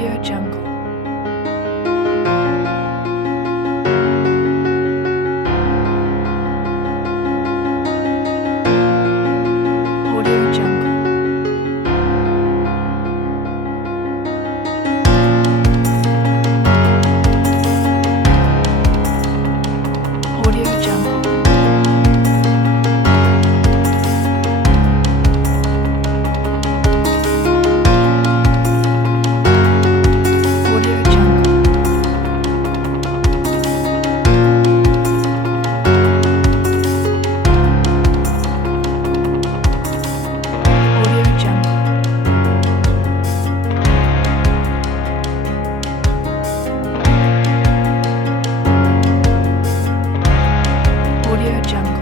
Audio Jungle. Audio Jungle. Audio Jungle. Audio Jungle. Audio Jungle. Audio Jungle. Audio Jungle.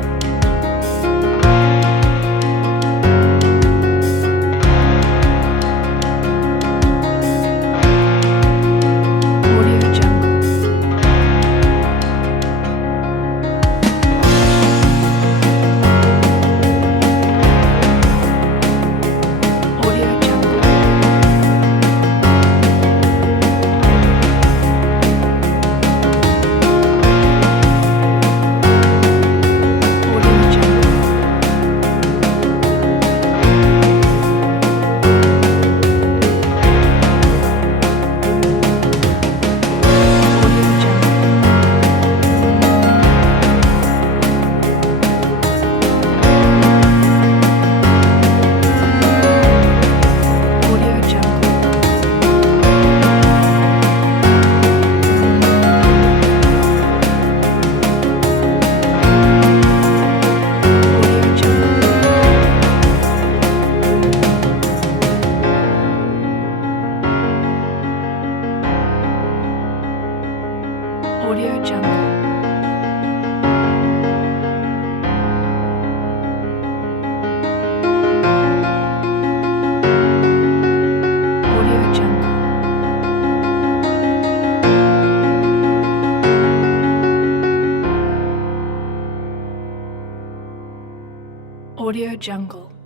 Audio Jungle. Audio Jungle. Audio Jungle. Audio Jungle. Audio Jungle. Audio Jungle. Audio Jungle. Audio Jungle.